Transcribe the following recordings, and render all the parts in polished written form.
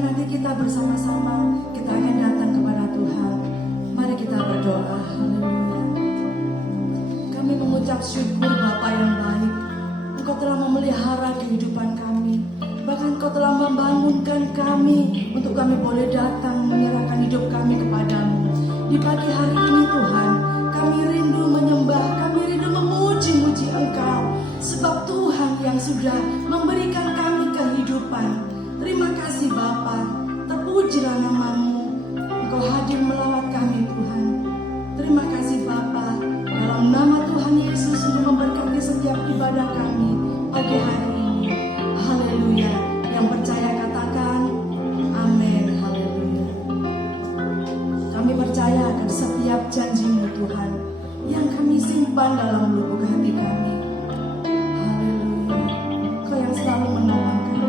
Dan nanti kita bersama-sama kita akan datang kepada Tuhan. Mari kita berdoa. Haleluya. Kami mengucap syukur Bapa yang baik. Engkau telah memelihara kehidupan kami. Bahkan Engkau telah membangunkan kami untuk kami boleh datang menyerahkan hidup kami kepadamu. Di pagi hari ini Tuhan, kami rindu menyembah, kami rindu memuji-muji Engkau. Sebab Tuhan yang sudah memberikan kami kehidupan. Terima kasih Bapa, terpujilah nama-Mu. Engkau hadir melawat kami Tuhan. Terima kasih Bapa, dalam nama Tuhan Yesus untuk memberkati setiap ibadah kami pagi hari ini. Haleluya. Yang percaya katakan amin. Haleluya. Kami percaya akan setiap janji-Mu Tuhan yang kami simpan dalam lubuk hati kami. Haleluya. Kau yang selalu menolong kami.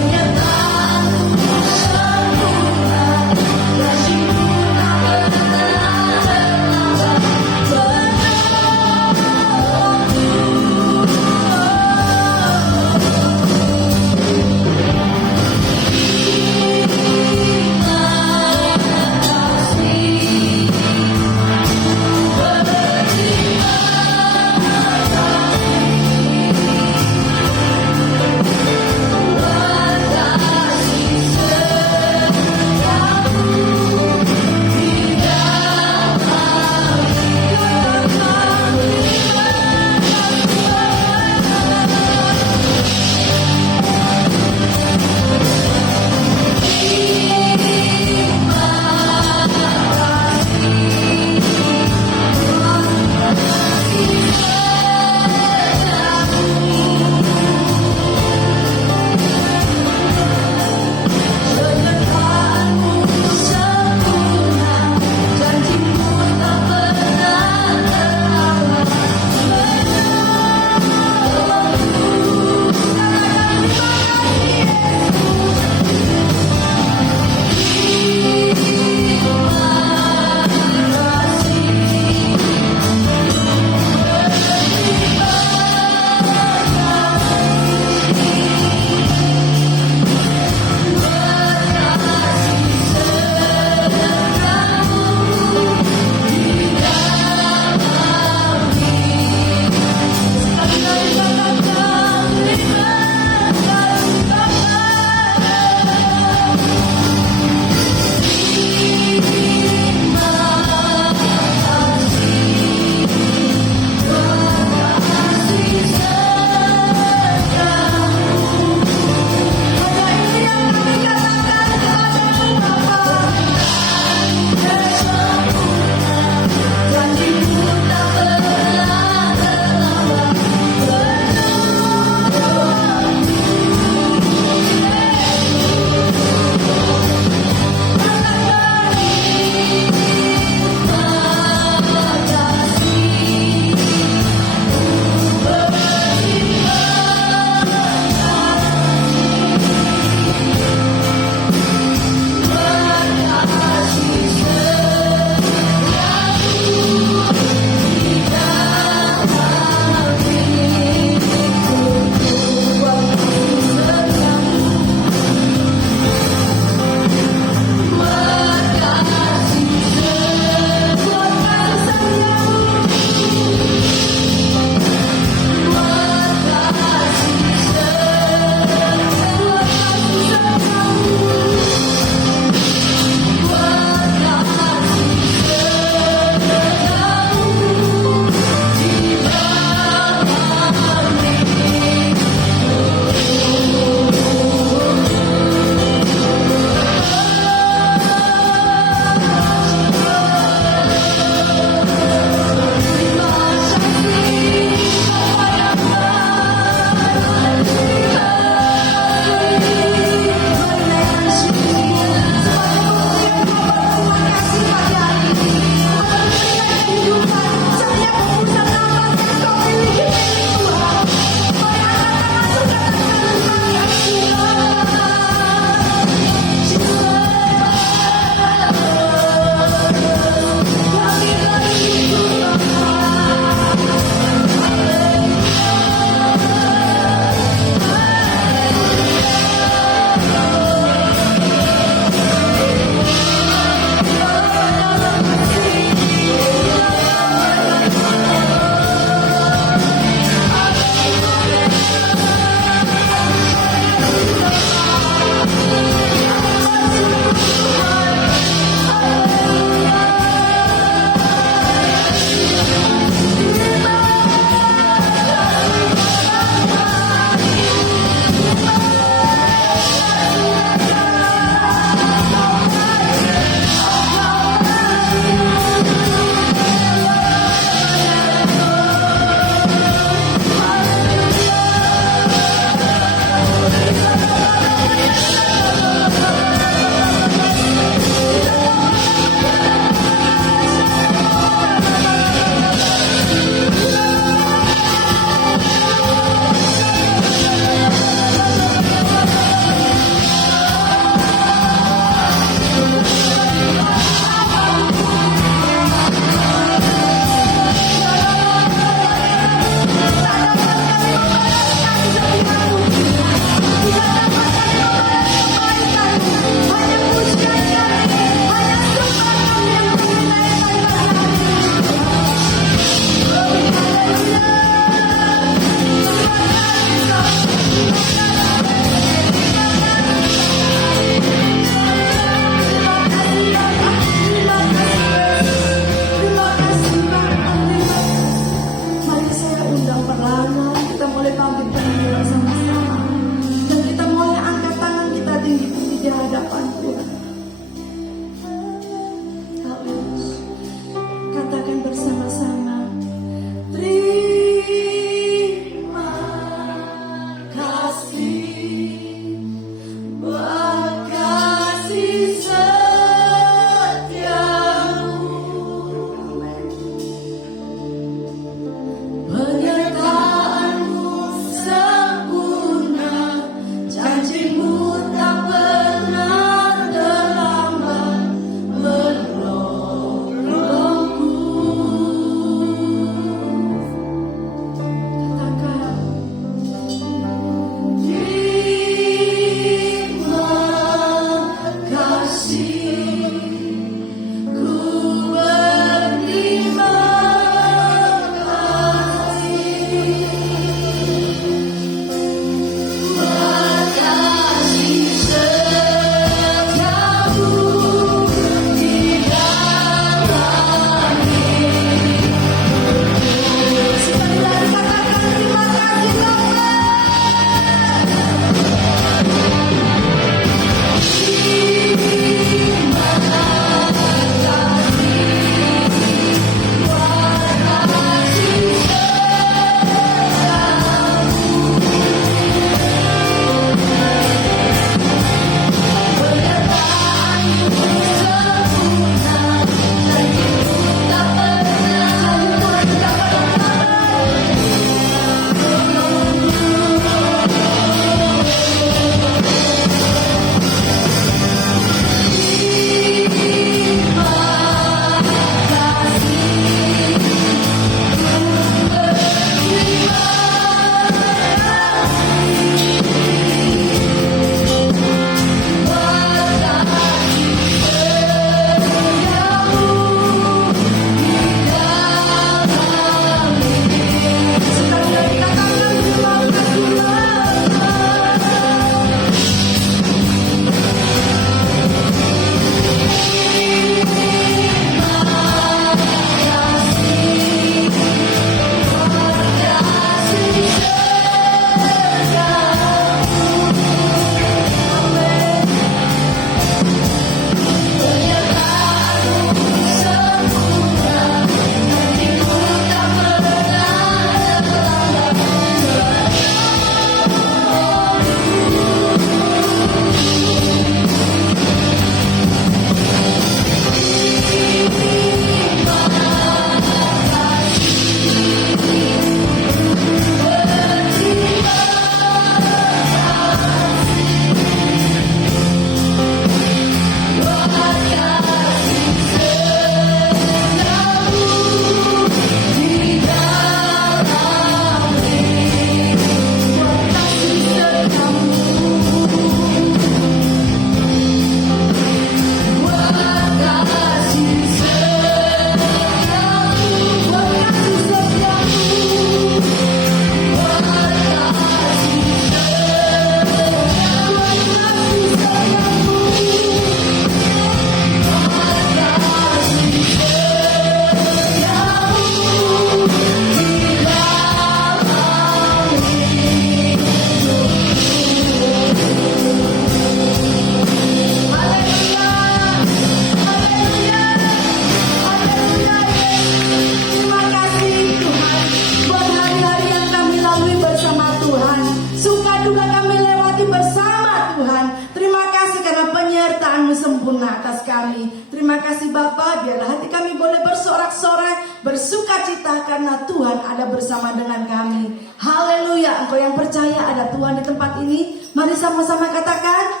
kasih Bapa, biarlah hati kami boleh bersorak-sorai, bersuka cita karena Tuhan ada bersama dengan kami. Haleluya, engkau yang percaya ada Tuhan di tempat ini, mari sama-sama katakan.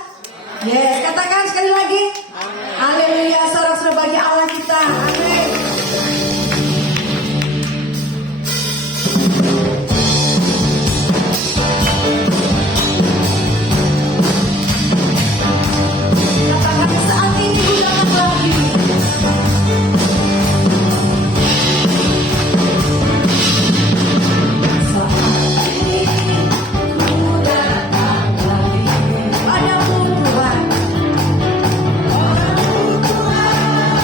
Yes, katakan sekali lagi. Haleluya, sorak-sorai bagi Allah kita. Amin. Katakan saat ini ulangan lagi. Saat ini ku datang lagi padamu Tuhan. Padamu Tuhan,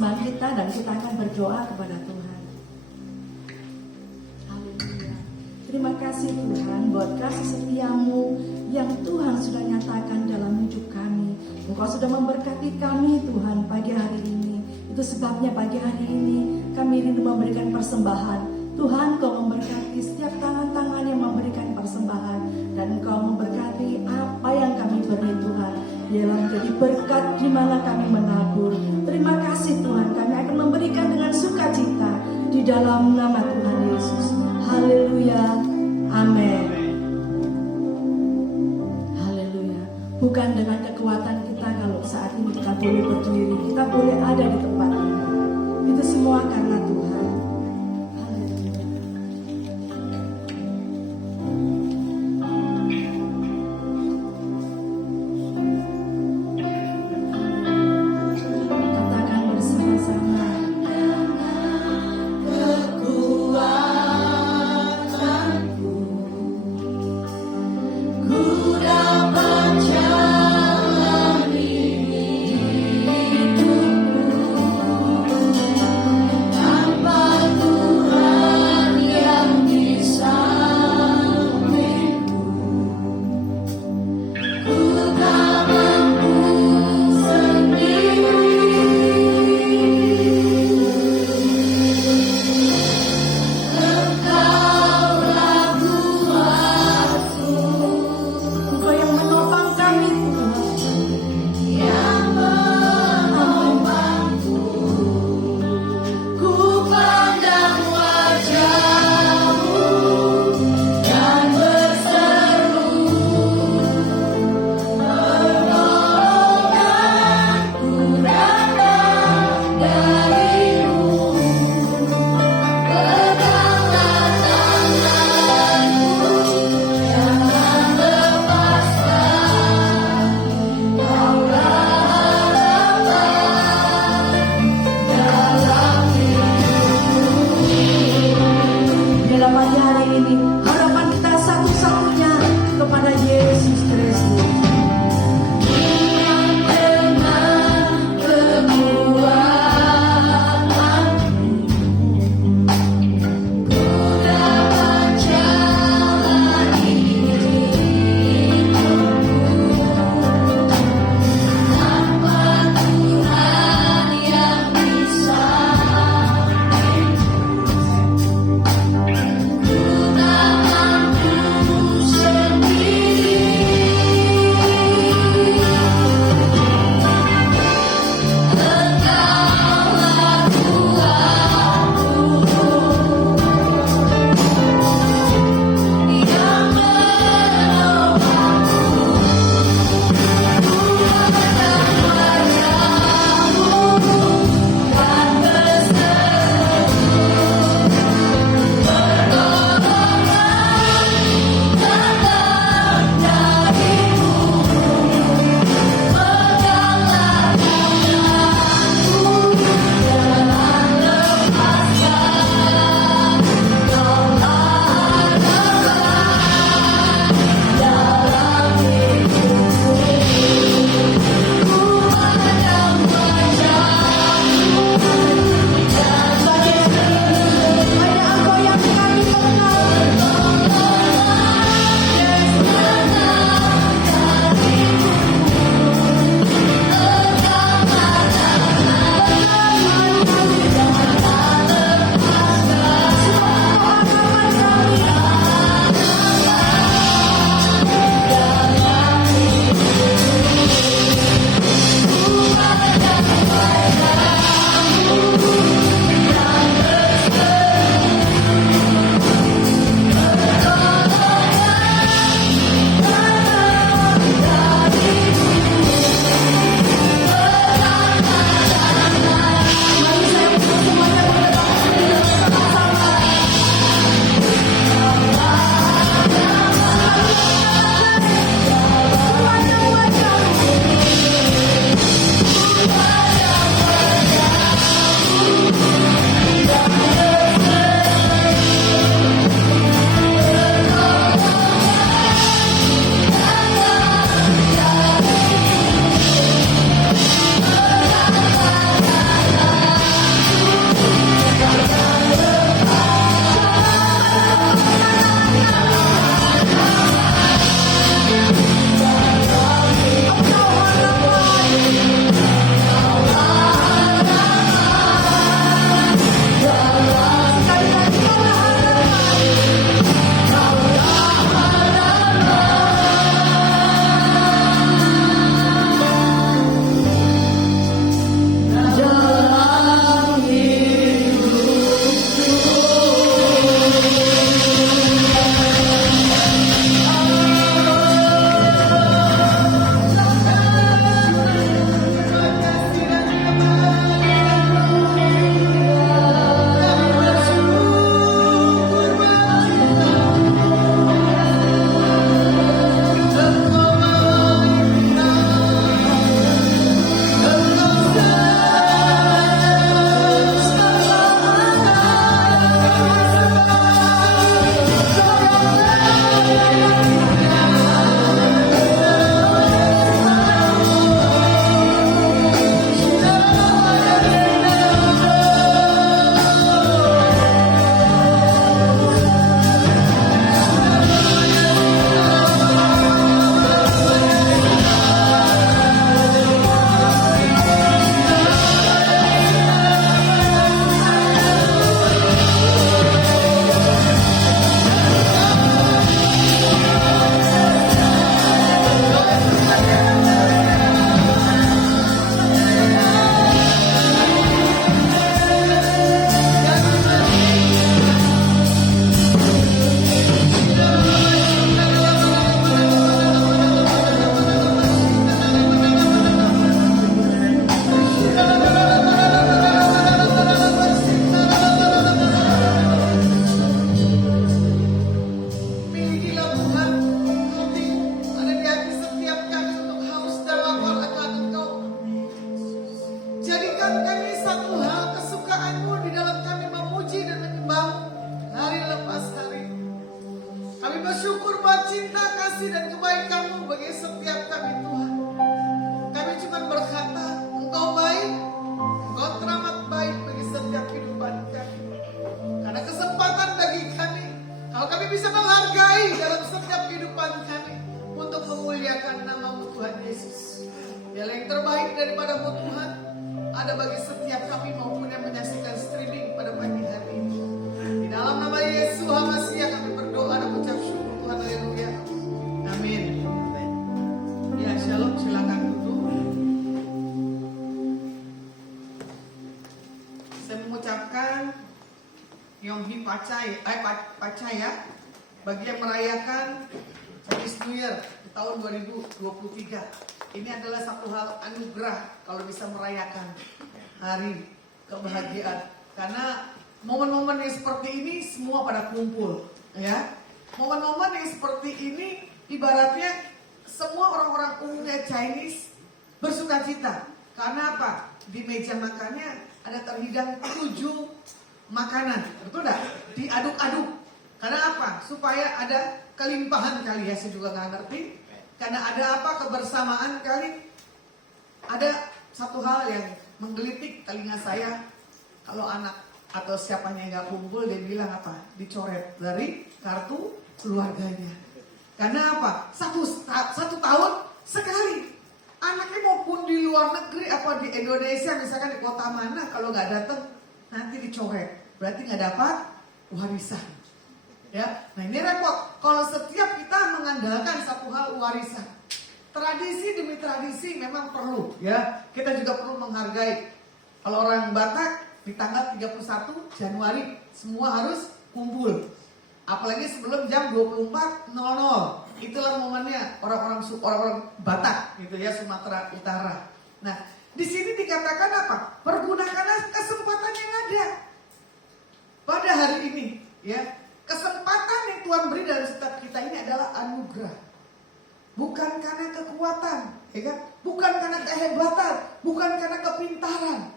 persembahan kita dan kita akan berdoa kepada Tuhan. Haleluya. Terima kasih Tuhan buat kasih setiamu yang Tuhan sudah nyatakan dalam hidup kami. Engkau sudah memberkati kami Tuhan pagi hari ini. Itu sebabnya pagi hari ini kami rindu memberikan persembahan. Tuhan, Kau memberkati setiap tangan-tangan yang memberikan persembahan, dan Kau memberkati apa yang kami beri Tuhan. Biarlah menjadi berkat di mana kami menabur. Terima kasih Tuhan, kami akan memberikan dengan sukacita di dalam nama Tuhan Yesus. Haleluya. Amin. Haleluya. Bukan dengan kekuatan kita kalau saat ini kita boleh berdiri, kita boleh ada di tempat ini. Itu semua karena Tuhan. Ku dapat jalani hidupku syukur buat cinta, kasih, dan kebaikan-Mu bagi setiap kami Tuhan. Kami cuma berkata, Engkau baik, Engkau teramat baik bagi setiap kehidupan kami. Karena kesempatan bagi kami, kalau kami bisa menghargai dalam setiap kehidupan kami untuk memuliakan nama-Mu Tuhan Yesus. Yang terbaik daripada-Mu Tuhan ada bagi setiap kami maupun yang menyaksikan streaming pada pagi hari ini. Di dalam nama Yesus HaMasiah kami berdoa dan mengucap syukur Tuhan. Haleluya. Amin. Ya, shalom, silakan duduk. Saya mengucapkan Yom Hi Pachaya bagi yang merayakan Chinese New Year di tahun 2023. Ini adalah satu hal anugerah kalau bisa merayakan hari kebahagiaan. Karena momen-momen yang seperti ini semua pada kumpul, ya. Momen-momen yang seperti ini ibaratnya semua orang-orang umumnya Chinese bersuka cita. Karena apa? Di meja makannya ada terhidang 7 makanan, betul tidak? Diaduk-aduk. Karena apa? Supaya ada kelimpahan kali ya, saya juga nggak ngerti. Karena ada apa? Kebersamaan kali. Ada satu hal yang menggelitik telinga saya. Kalau anak atau siapanya yang gak kumpul, dia bilang apa? Dicoret dari kartu keluarganya. Karena apa? Satu tahun sekali. Anaknya maupun di luar negeri apa di Indonesia, misalkan di kota mana, kalau gak datang nanti dicoret. Berarti gak dapat warisan. Ya, nah ini repot. Kalau setiap kita mengandalkan satu hal warisan, tradisi demi tradisi memang perlu, ya. Kita juga perlu menghargai. Kalau orang Batak di tanggal 31 Januari semua harus kumpul. Apalagi sebelum jam 24.00. Itulah momennya orang-orang Batak gitu ya, Sumatera Utara. Nah, di sini dikatakan apa? Pergunakanlah kesempatan yang ada pada hari ini, ya. Kesempatan yang Tuhan beri dalam setiap kita ini adalah anugerah. Bukan karena kekuatan, ya kan? Bukan karena kehebatan, bukan karena kepintaran.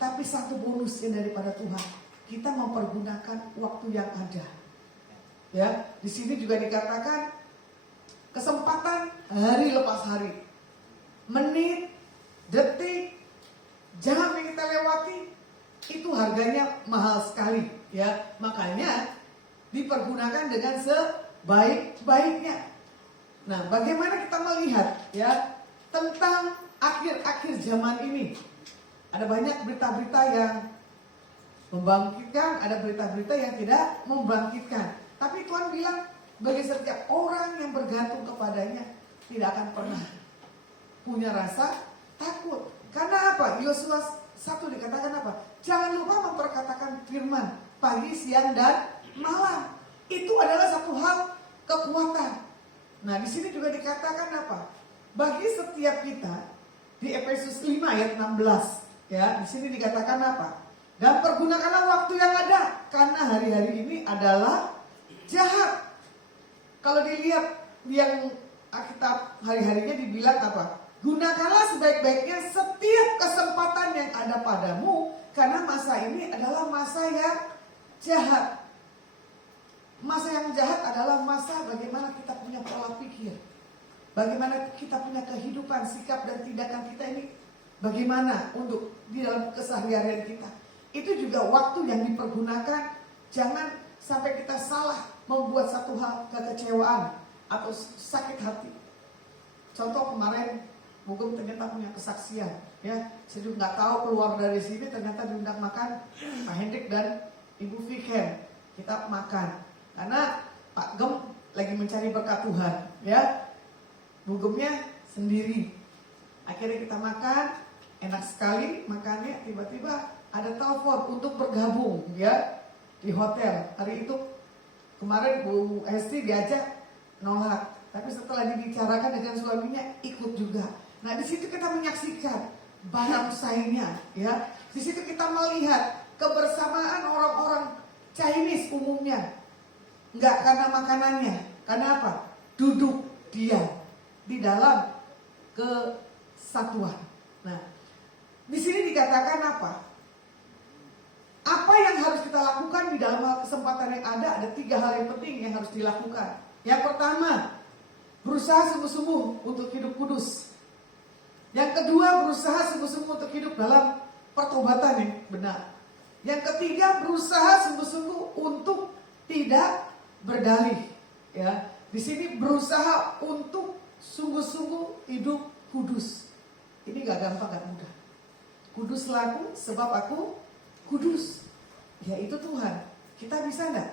Tapi satu bonusnya daripada Tuhan. Kita mempergunakan waktu yang ada. Ya, di sini juga dikatakan kesempatan hari lepas hari. Menit, detik, jangan kita lewati. Itu harganya mahal sekali, ya. Makanya dipergunakan dengan sebaik-baiknya. Nah, bagaimana kita melihat ya tentang akhir-akhir zaman ini? Ada banyak berita-berita yang membangkitkan, ada berita-berita yang tidak membangkitkan. Tapi Tuhan bilang bagi setiap orang yang bergantung kepadanya tidak akan pernah punya rasa takut. Karena apa? Yosua 1 dikatakan apa? Jangan lupa memperkatakan firman pagi, siang, dan malam. Itu adalah satu hal kekuatan. Nah, di sini juga dikatakan apa? Bagi setiap kita di Efesus 5 ayat 16, ya, di sini dikatakan apa? Dan pergunakanlah waktu yang ada, karena hari-hari ini adalah jahat. Kalau dilihat yang Alkitab hari-harinya dibilang apa? Gunakanlah sebaik-baiknya setiap kesempatan yang ada padamu, karena masa ini adalah masa yang jahat. Masa yang jahat adalah masa bagaimana kita punya pola pikir, bagaimana kita punya kehidupan, sikap dan tindakan kita ini bagaimana untuk di dalam keseharian kita. Itu juga waktu yang dipergunakan. Jangan sampai kita salah membuat satu hal kekecewaan atau sakit hati. Contoh kemarin Bugem ternyata punya kesaksian, ya. Saya juga nggak tahu keluar dari sini ternyata diundang makan Pak Hendrik dan Ibu Viken. Kita makan karena Pak Gem lagi mencari berkat Tuhan, ya. Bugemnya sendiri. Akhirnya kita makan, enak sekali makannya. Tiba-tiba ada telepon untuk bergabung, ya, di hotel. Hari itu kemarin Bu Hesti diajak, nolak. Tapi setelah dibicarakan dengan suaminya, ikut juga. Nah, di situ kita menyaksikan barongsainya, ya. Di situ kita melihat kebersamaan orang-orang Chinese umumnya. Enggak karena makanannya, karena apa? Duduk diam di dalam kesatuan. Nah, di sini dikatakan apa? Apa yang harus kita lakukan di dalam kesempatan yang ada? Ada 3 hal yang penting yang harus dilakukan. Yang pertama, berusaha sungguh-sungguh untuk hidup kudus. Yang kedua, berusaha sungguh-sungguh untuk hidup dalam pertobatan yang benar. Yang ketiga, berusaha sungguh-sungguh untuk tidak berdalih. Ya, di sini berusaha untuk sungguh-sungguh hidup kudus. Ini gak gampang, gak mudah. Kuduslah aku sebab aku kudus. Ya itu Tuhan. Kita bisa enggak?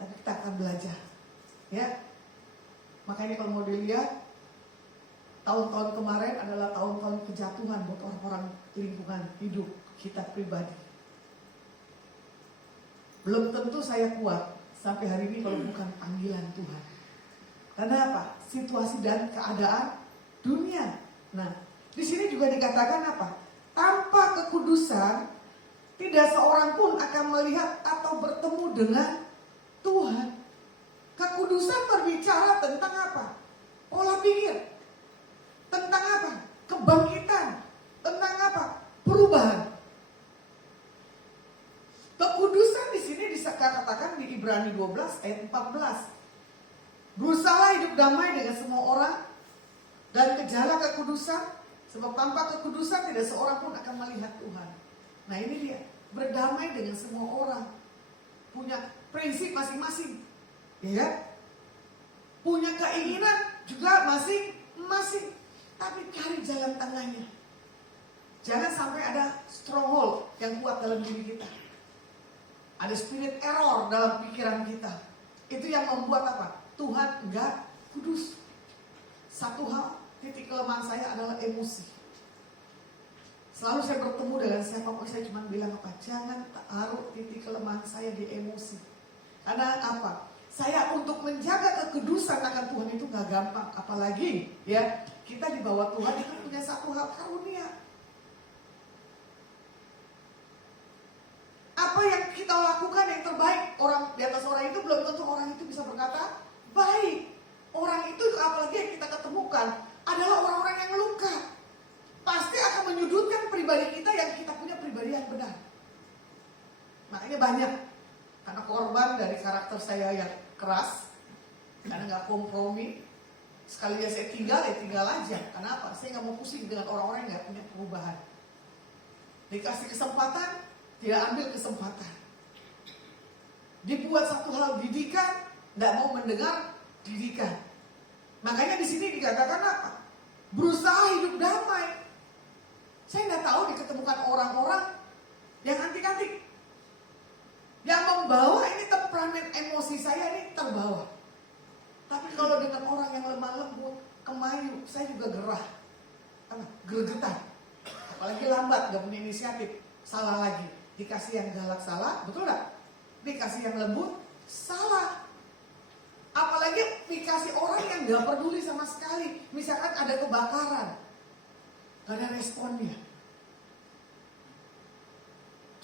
Tapi kita akan belajar. Ya. Makanya kalau mau dilihat, tahun-tahun kemarin adalah tahun-tahun kejatuhan buat orang-orang lingkungan hidup kita pribadi. Belum tentu saya kuat sampai hari ini kalau bukan panggilan Tuhan. Karena apa? Situasi dan keadaan dunia. Nah, di sini juga dikatakan apa? Tanpa kekudusan, tidak seorang pun akan melihat atau bertemu dengan Tuhan. Kekudusan berbicara tentang apa? Pola pikir. Tentang apa? Kebangkitan. Tentang apa? Perubahan. Kekudusan di sini dikatakan di Ibrani 12 ayat 14. Berusaha hidup damai dengan semua orang dan kejarlah kekudusan, sebab tanpa kekudusan tidak seorang pun akan melihat Tuhan. Nah ini dia, berdamai dengan semua orang, punya prinsip masing-masing, ya, punya keinginan juga masing-masing, tapi cari jalan tengahnya. Jangan sampai ada stronghold yang kuat dalam diri kita, ada spirit error dalam pikiran kita. Itu yang membuat apa? Tuhan enggak kudus. Satu hal, titik kelemahan saya adalah emosi. Selalu saya bertemu dengan siapapun, saya cuma bilang apa? Jangan taruh titik kelemahan saya di emosi. Karena apa? Saya untuk menjaga kekudusan akan Tuhan itu gak gampang. Apalagi ya, kita di bawah Tuhan itu punya satu hal karunia. Apa yang kita lakukan yang terbaik, orang di atas orang itu belum tentu orang itu bisa berkata baik. Orang itu apalagi yang kita ketemukan adalah orang-orang yang luka. Pasti akan menyudutkan pribadi kita yang kita punya pribadi yang benar. Makanya banyak karena korban dari karakter saya yang keras, karena gak kompromi. Sekali dia saya tinggal, ya tinggal aja. Kenapa? Saya gak mau pusing dengan orang-orang yang gak punya perubahan. Dikasih kesempatan, tidak ambil kesempatan. Dibuat satu hal didikan, tidak mau mendengar didikan. Makanya di sini dikatakan apa? Berusaha hidup damai. Saya nggak tahu diketemukan orang-orang yang antik-antik, yang membawa ini temperamen emosi saya ini terbawa. Tapi kalau dengan orang yang lemah lembut, kemayu, saya juga gerah, gregetan. Apalagi lambat, gak punya inisiatif, salah lagi. Dikasih yang galak salah, betul gak? Dikasih yang lembut, salah. Apalagi dikasih orang yang gak peduli sama sekali. Misalkan ada kebakaran, gak ada responnya.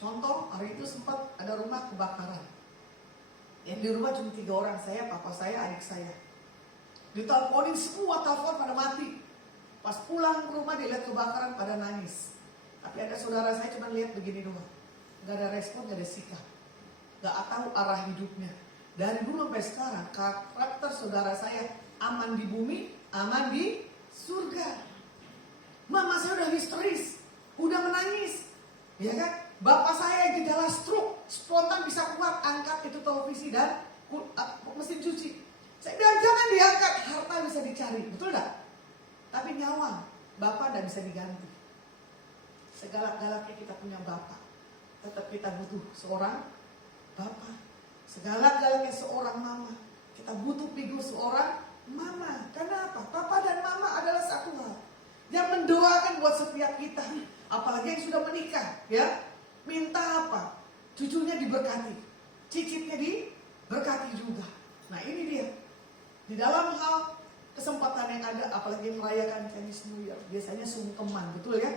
Contoh, hari itu sempat ada rumah kebakaran. Yang di rumah cuma 3 orang, saya, papa saya, adik saya. Diteleponin semua, telepon pada mati. Pas pulang ke rumah dilihat kebakaran pada nangis. Tapi ada saudara saya cuma lihat begini doang. Gak ada respon, gak ada sikap. Gak tahu arah hidupnya. Dari dulu sampai sekarang karakter saudara saya aman di bumi, aman di surga. Mama saya udah histeris, udah menangis, ya kan? Bapak saya yang gejala stroke, spontan bisa kuat angkat itu televisi dan mesin cuci. Saya bilang jangan diangkat, harta bisa dicari, betul gak? Tapi nyawa bapak tidak bisa diganti. Segalak-galaknya kita punya bapak, tetap kita butuh seorang bapak. Segalak-galaknya seorang mama, kita butuh figur seorang mama. Karena apa? Papa dan mama adalah satu hal yang mendoakan buat setiap kita. Apalagi yang sudah menikah, ya. Minta apa? Cucunya diberkati, cicitnya diberkati juga. Nah ini dia. Di dalam hal kesempatan yang ada, apalagi merayakan Chinese New Year, biasanya sungkeman, betul ya?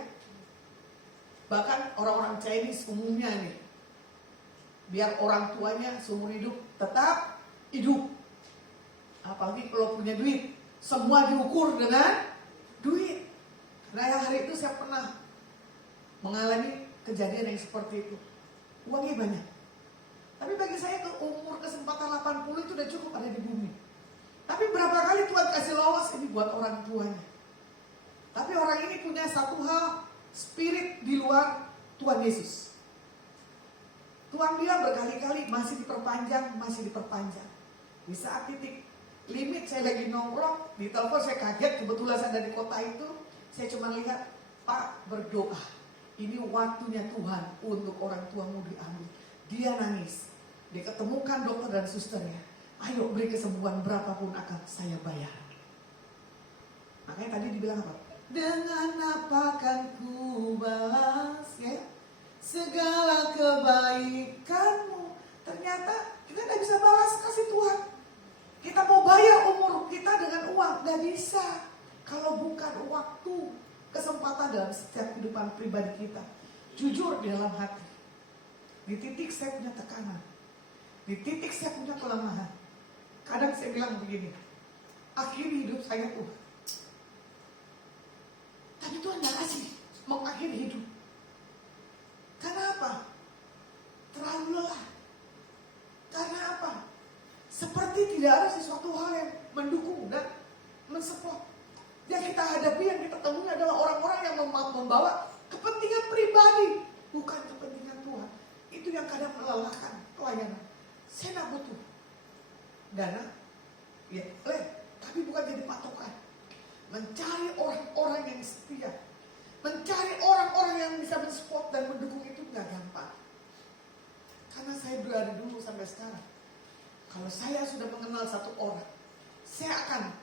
Bahkan orang-orang Chinese umumnya nih, biar orang tuanya seumur hidup tetap hidup. Apalagi kalau punya duit, semua diukur dengan duit. Nah hari itu saya pernah mengalami kejadian yang seperti itu. Uangnya banyak, tapi bagi saya ke umur kesempatan 80 itu udah cukup ada di bumi. Tapi berapa kali Tuhan kasih lolos ini buat orang tuanya. Tapi orang ini punya satu hal, spirit di luar Tuhan Yesus. Tuhan bilang berkali-kali masih diperpanjang, masih diperpanjang. Di saat titik limit saya lagi nongkrong, di telepon saya kaget, kebetulan saya ada di kota itu. Saya cuma lihat, Pak berdoa, ini waktunya Tuhan untuk orang tuamu diambil. Dia nangis, dia ketemukan dokter dan susternya. Ayo beri kesembuhan berapapun akan saya bayar. Makanya tadi dibilang apa? Dengan apa kan ku balas ya segala kebaikanmu. Ternyata kita tidak bisa balas kasih Tuhan. Kita mau bayar umur kita dengan uang, gak bisa. Kalau bukan waktu, kesempatan dalam setiap kehidupan pribadi kita. Jujur di dalam hati. Di titik saya punya tekanan. Di titik saya punya kelemahan. Kadang saya bilang begini, akhiri hidup saya Tuhan. Tapi Tuhan gak kasih mengakhiri hidup. Karena apa? Terlalu lelah. Karena apa? Seperti tidak ada sesuatu hal yang mendukung dan mensupport. Yang kita hadapi, yang kita temui adalah orang-orang yang membawa kepentingan pribadi, bukan kepentingan Tuhan. Itu yang kadang melelahkan pelayanan. Saya nak butuh dana, ya, tapi bukan jadi patokan. Mencari orang-orang yang setia, mencari orang-orang yang bisa mensupport dan mendukung itu gak gampang. Karena saya dari dulu sampai sekarang, kalau saya sudah mengenal satu orang, saya akan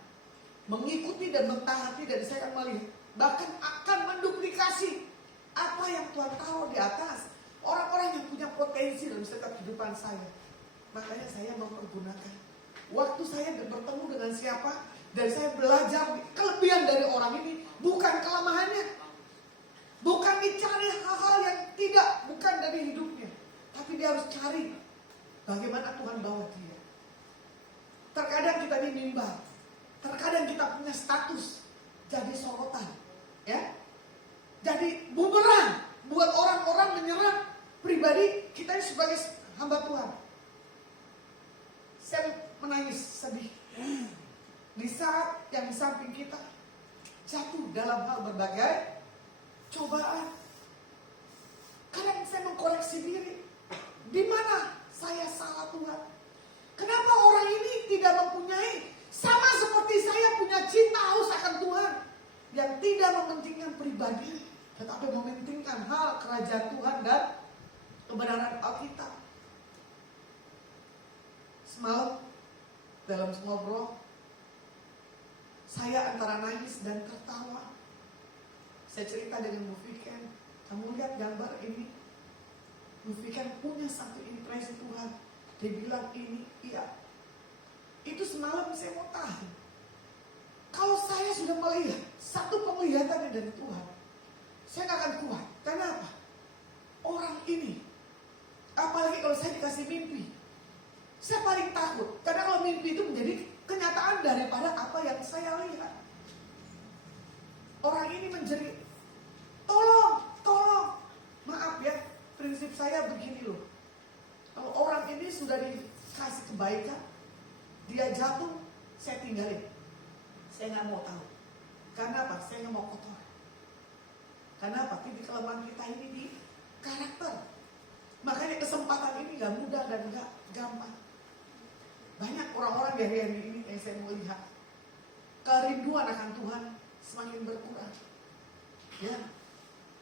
mengikuti dan mentaati dan saya akan melihat, bahkan akan menduplikasi apa yang Tuhan taruh di atas orang-orang yang punya potensi dalam setiap kehidupan saya. Makanya saya mempergunakan waktu saya bertemu dengan siapa dan saya belajar kelebihan dari orang ini, bukan kelemahannya, bukan dicari hal-hal yang tidak, bukan dari hidupnya, tapi dia harus cari bagaimana Tuhan bawa dia. Terkadang kita dimimbar, terkadang kita punya status jadi sorotan, ya, jadi bumerang buat orang-orang menyerang pribadi kita sebagai hamba Tuhan. Saya menangis sedih di saat yang di samping kita jatuh dalam hal berbagai cobaan. Kadang saya mengkoreksi diri, di mana saya salah Tuhan? Kenapa orang ini tidak mempunyai sama seperti saya punya cinta haus akan Tuhan, yang tidak mementingkan pribadi, tetapi mementingkan hal kerajaan Tuhan dan kebenaran Alkitab. Semalam dalam ngobrol, saya antara nangis dan tertawa. Saya cerita dengan Bu Fiken, kamu lihat gambar ini. Bu Fiken punya satu impresi Tuhan. Dia bilang ini, iya. Itu semalam saya mau tahu. Kalau saya sudah melihat satu penglihatan dari Tuhan, saya gak akan kuat. Kenapa? Orang ini, apalagi kalau saya dikasih mimpi, saya paling takut. Karena kalau mimpi itu menjadi kenyataan daripada apa yang saya lihat. Orang ini menjerit, tolong. Maaf ya, prinsip saya begini loh. Kalau orang ini sudah dikasih kebaikan, dia jatuh, saya tinggalin. Saya gak mau tahu. Karena apa? Saya gak mau kotor. Karena apa? Titik kelemahan kita ini di karakter. Makanya kesempatan ini gak mudah dan gak gampang. Banyak orang-orang di hari ini yang saya melihat kerinduan akan Tuhan semakin berkurang. Ya,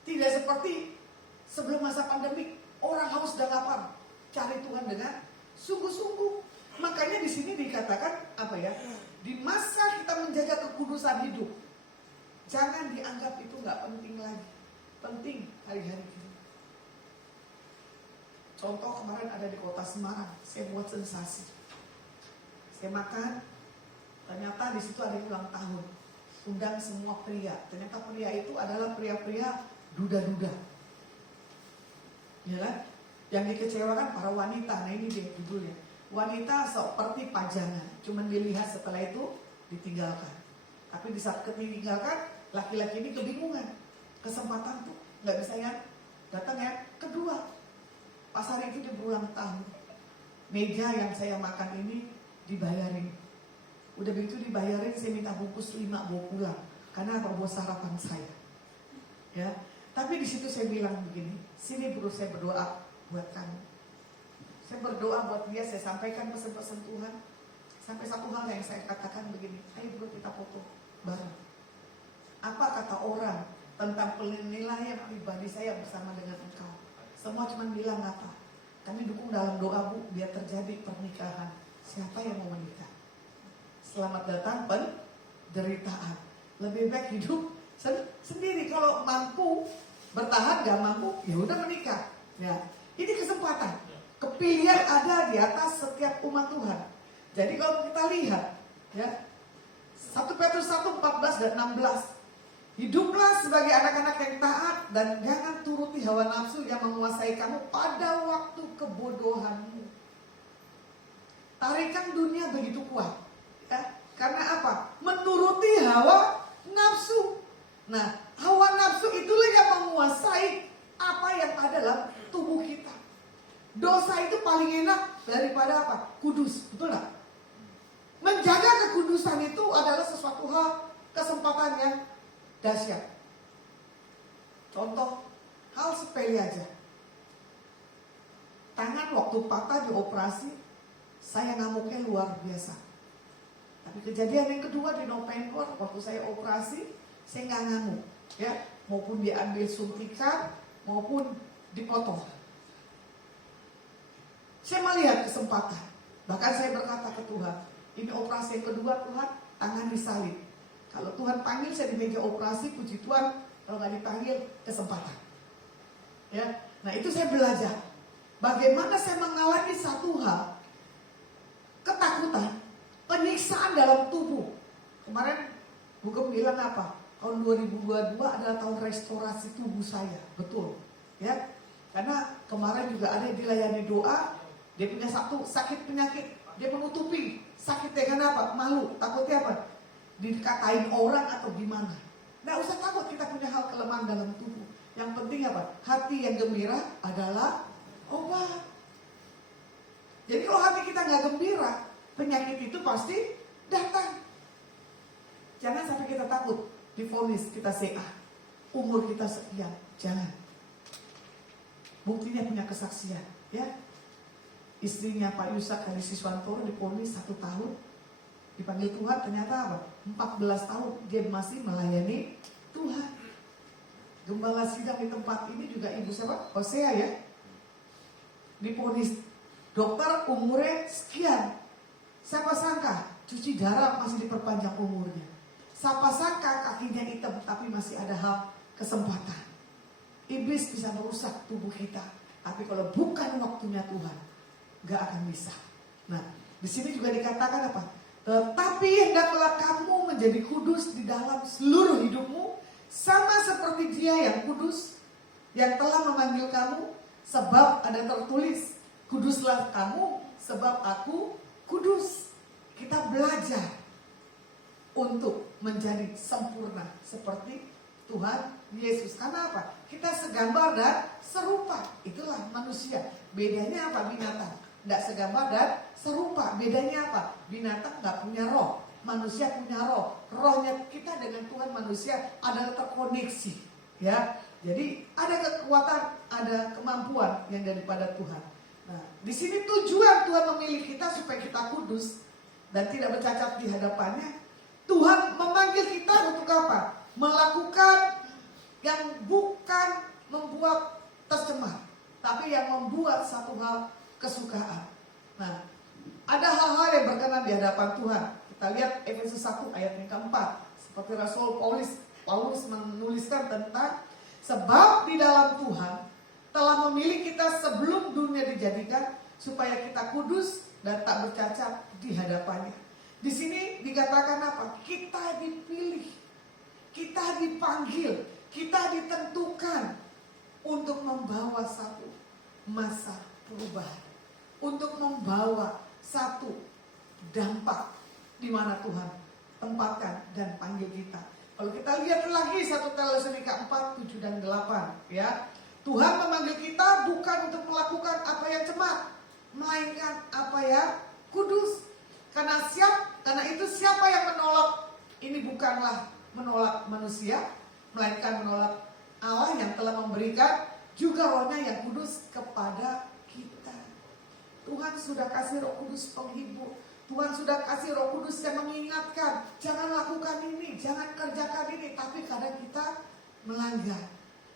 tidak seperti sebelum masa pandemi, orang haus dan lapar cari Tuhan dengan sungguh-sungguh. Makanya di sini dikatakan apa ya? Di masa kita menjaga kekudusan hidup, jangan dianggap itu nggak penting lagi. Penting hari-hari ini. Contoh kemarin ada di kota Semarang, saya buat sensasi. Saya makan, ternyata di situ ada yang ulang tahun, undang semua pria. Ternyata pria itu adalah pria-pria duda-duda, ya kan? Yang dikecewakan para wanita. Nah ini dia judulnya, wanita seperti pajangan, cuman dilihat setelah itu ditinggalkan. Tapi di saat ditinggalkan, laki-laki ini kebingungan, kesempatan tuh nggak bisa yang datang ya. Kedua, pas hari itu dia berulang tahun, meja yang saya makan ini dibayarin Udah begitu dibayarin, saya minta bungkus 5 bawa pulang. Karena apa? Buat sarapan saya. Ya, tapi di situ saya bilang begini, sini bro, saya berdoa buat kamu. Saya berdoa buat dia, saya sampaikan pesan-pesan Tuhan. Sampai satu hal yang saya katakan begini, ayo bro kita foto bareng. Apa kata orang tentang penilaian pribadi saya bersama dengan engkau? Semua cuma bilang apa? Kami dukung dalam doa bu, biar terjadi pernikahan. Siapa yang mau menikah? Selamat datang penderitaan. Lebih baik hidup sendiri. Kalau mampu bertahan, gak mampu, ya udah menikah. Ya, ini kesempatan. Kepilihan ada di atas setiap umat Tuhan. Jadi kalau kita lihat, ya 1 Petrus 1:14 dan 16, hiduplah sebagai anak-anak yang taat dan jangan turuti hawa nafsu yang menguasai kamu pada waktu kebodohanmu. Tarikan dunia begitu kuat, ya, karena apa? Menuruti hawa nafsu. Nah, hawa nafsu itulah yang menguasai apa yang ada dalam tubuh kita. Dosa itu paling enak daripada apa? Kudus, betul gak? Menjaga kekudusan itu adalah sesuatu hal, kesempatan yang dahsyat. Contoh, hal sepele aja. Tangan waktu patah di operasi, saya ngamuknya luar biasa. Tapi kejadian yang kedua di November, waktu saya operasi, saya nggak ngamuk. Ya, maupun diambil suntikan, maupun dipotong. Saya melihat kesempatan. Bahkan saya berkata ke Tuhan, ini operasi yang kedua Tuhan, tangan disalib. Kalau Tuhan panggil saya di meja operasi, puji Tuhan. Kalau nggak dipanggil, kesempatan. Ya, nah itu saya belajar. Bagaimana saya mengalami satu hal, ketakutan, penyiksaan dalam tubuh. Kemarin Bugem bilang apa? Tahun 2022 adalah tahun restorasi tubuh saya, betul. Ya, karena kemarin juga ada yang dilayani doa. Dia punya satu sakit penyakit, dia menutupi sakit dengan apa? Malu, takutnya apa? Dikatain orang atau gimana. Nggak usah takut, kita punya hal kelemahan dalam tubuh. Yang penting apa? Hati yang gembira adalah obat. Jadi kalau hati kita nggak gembira, penyakit itu pasti datang. Jangan sampai kita takut divonis kita CA, umur kita sekian, jangan. Buktinya punya kesaksian, ya. Istrinya Pak Yusak dari Siswantoro divonis 1 tahun, dipanggil Tuhan, ternyata apa? 14 tahun dia masih melayani Tuhan. Gembala sidang di tempat ini juga ibu siapa? Hosea ya. Divonis dokter umurnya sekian. Siapa sangka cuci darah masih diperpanjang umurnya. Siapa sangka kakinya hitam tapi masih ada hal kesempatan. Iblis bisa merusak tubuh kita, tapi kalau bukan waktunya Tuhan, gak akan bisa. Nah, di sini juga dikatakan apa? Tetapi hendaklah kamu menjadi kudus di dalam seluruh hidupmu, sama seperti Dia yang kudus, yang telah memanggil kamu. Sebab ada tertulis, kuduslah kamu, sebab aku kudus. Kita belajar untuk menjadi sempurna seperti Tuhan Yesus. Karena apa? Kita segambar dan serupa. Itulah manusia. Bedanya apa? Binatang tidak segambar dan serupa. Bedanya apa? Binatang nggak punya roh, manusia punya roh. Rohnya kita dengan Tuhan manusia adalah terkoneksi, ya. Jadi ada kekuatan, ada kemampuan yang daripada Tuhan. Nah, di sini tujuan Tuhan memilih kita supaya kita kudus dan tidak bercacat di hadapannya. Tuhan memanggil kita untuk apa? Melakukan yang bukan membuat tercemar, tapi yang membuat satu hal kesukaan. Nah, ada hal-hal yang berkenan di hadapan Tuhan. Kita lihat Efesus 1 ayat yang keempat. Seperti Rasul Paulus menuliskan tentang sebab di dalam Tuhan telah memilih kita sebelum dunia dijadikan supaya kita kudus dan tak bercacat di hadapannya. Di sini dikatakan apa? Kita dipilih, kita dipanggil, kita ditentukan untuk membawa satu masa perubahan, untuk membawa satu dampak di mana Tuhan tempatkan dan panggil kita. Kalau kita lihat lagi 1 Tesalonika 4, 7 dan 8, ya. Tuhan memanggil kita bukan untuk melakukan apa yang cemat, melainkan apa yang kudus. Karena Karena itu siapa yang menolak, ini bukanlah menolak manusia, melainkan menolak Allah yang telah memberikan juga rohnya yang kudus kepada kita. Tuhan sudah kasih Roh Kudus penghibur. Tuhan sudah kasih Roh Kudus yang mengingatkan, jangan lakukan ini, jangan kerjakan ini. Tapi kadang kita melanggar.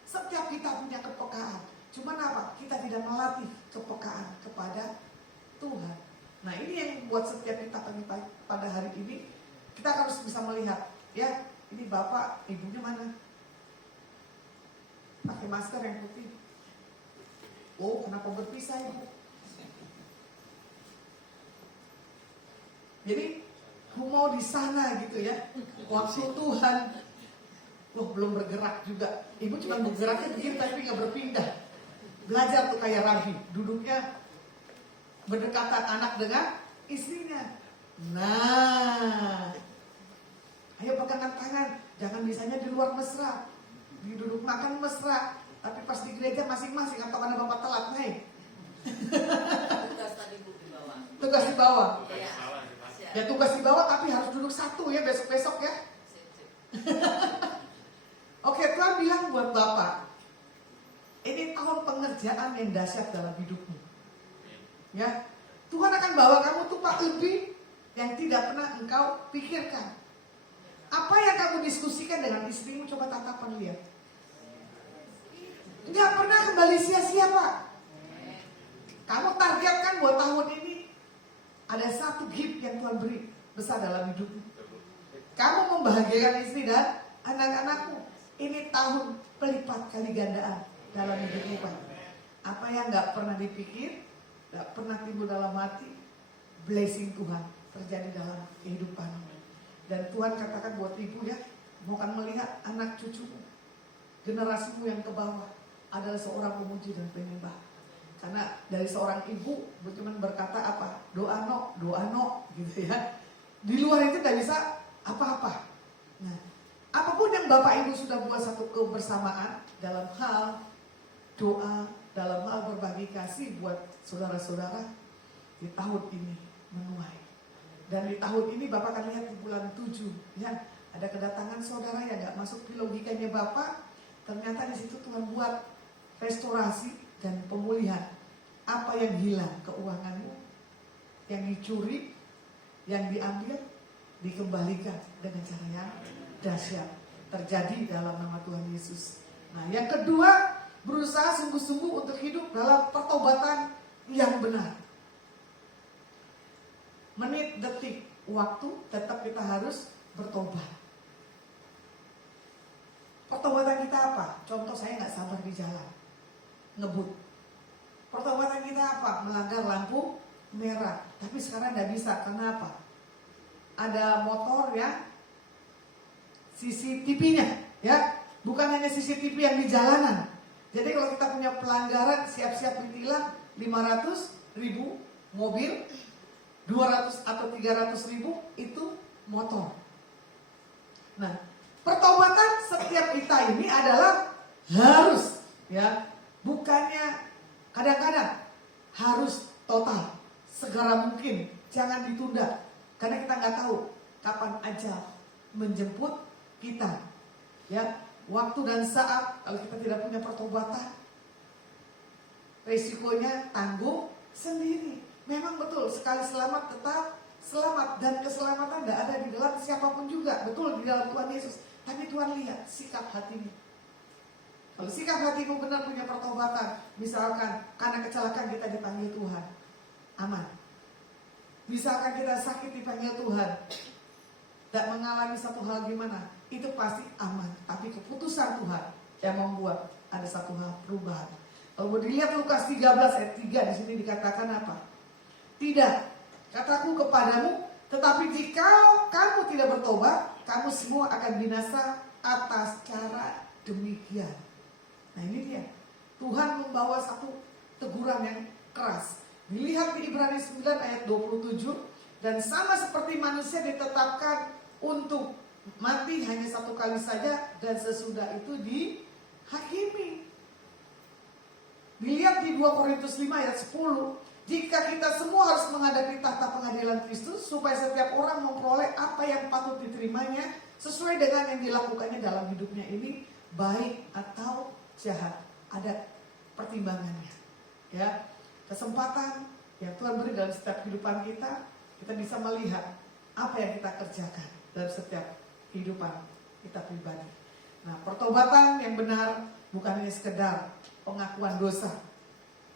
Setiap kita punya kepekaan. Cuman apa? Kita tidak melatih kepekaan kepada Tuhan. Nah, ini yang buat setiap kita pada hari ini, kita harus bisa melihat, ya, ini bapak, ibunya mana? Pakai masker yang putih. Oh, kenapa berpisah ibu? Jadi, mau di sana gitu ya. Waktu Tuhan, loh belum bergerak juga. Ibu cuma bergeraknya begini tapi nggak berpindah. Belajar tuh kayak Rabi, duduknya berdekatan anak dengan istrinya. Nah, ayo pegangan tangan. Jangan misalnya di luar mesra, di duduk makan mesra, tapi pas di gereja masing-masing atau ada bapak telat naik. Tugas tadi Bu di bawah. Tugas di bawah. Iya. Ya tugas di bawah tapi harus duduk satu ya besok-besok ya. Oke, Tuhan bilang buat bapak, ini tahun pengerjaan yang dahsyat dalam hidupmu. Ya, Tuhan akan bawa kamu tumpah lebih yang tidak pernah engkau pikirkan. Apa yang kamu diskusikan dengan istrimu, coba tatapan lihat. Nggak pernah kembali sia-sia, Pak. Kamu targetkan buat tahun ini ada satu gift yang Tuhan beri besar dalam hidupmu. Kamu membahagiakan istri dan anak-anakmu. Ini tahun pelipat kali gandaan dalam hidupmu, Pak. Apa yang nggak pernah dipikir, nggak pernah timbul dalam hati, blessing Tuhan terjadi dalam kehidupanmu. Dan Tuhan katakan buat ibu ya, mau kan melihat anak cucumu, generasimu yang ke bawah adalah seorang pemuji dan penyembah. Karena dari seorang ibu cuma berkata apa? Doa no gitu ya. Di luar itu tidak bisa apa-apa. Nah, apapun yang Bapak Ibu sudah buat satu kebersamaan dalam hal doa, dalam hal berbagi kasih buat saudara-saudara di tahun ini menuai. Dan di tahun ini Bapak akan lihat di bulan 7 ya, ada kedatangan saudara yang gak masuk di logikanya Bapak. Ternyata di situ Tuhan buat restorasi dan pemulihan. Apa yang hilang, keuanganmu, yang dicuri, yang diambil, dikembalikan dengan cara yang dahsyat. Terjadi dalam nama Tuhan Yesus. Nah, yang kedua, berusaha sungguh-sungguh untuk hidup dalam pertobatan yang benar. Menit, detik, waktu, tetap kita harus bertobat. Pertobatan kita apa? Contoh, saya gak sabar di jalan, ngebut. Pertobatan kita apa? Melanggar lampu merah. Tapi sekarang gak bisa, karena apa? Ada motor ya, CCTV-nya ya, bukan hanya CCTV yang di jalanan. Jadi kalau kita punya pelanggaran, siap-siap ditilang 500.000 mobil, 200 atau 300.000 itu motor. Nah, pertobatan setiap kita ini adalah harus ya, bukannya kadang-kadang, harus total, segera mungkin, jangan ditunda. Karena kita nggak tahu kapan ajal menjemput kita. Ya, waktu dan saat kalau kita tidak punya pertobatan, resikonya tanggung sendiri. Memang betul, sekali selamat tetap selamat, dan keselamatan tidak ada di dalam siapapun juga. Betul, di dalam Tuhan Yesus. Tapi Tuhan lihat sikap hatimu. Kalau sikap hatimu benar punya pertobatan, misalkan karena kecelakaan kita dipanggil Tuhan, aman. Misalkan kita sakit dipanggil Tuhan, tidak mengalami satu hal gimana, itu pasti aman. Tapi keputusan Tuhan yang membuat ada satu hal perubahan. Kalau dilihat Lukas 13 ayat 3, di sini dikatakan apa? Tidak, kataku kepadamu, tetapi jika kamu tidak bertobat, kamu semua akan binasa atas cara demikian. Nah ini dia, Tuhan membawa satu teguran yang keras. Dilihat di Ibrani 9 ayat 27, dan sama seperti manusia ditetapkan untuk mati hanya satu kali saja, dan sesudah itu dihakimi. Dilihat di 2 Korintus 5 ayat 10, Jika kita semua harus menghadapi tahta pengadilan Kristus, supaya setiap orang memperoleh apa yang patut diterimanya sesuai dengan yang dilakukannya dalam hidupnya ini, baik atau jahat. Ada pertimbangannya. Ya, kesempatan yang Tuhan beri dalam setiap kehidupan kita, kita bisa melihat apa yang kita kerjakan dalam setiap kehidupan kita pribadi. Nah, pertobatan yang benar bukan hanya sekedar pengakuan dosa,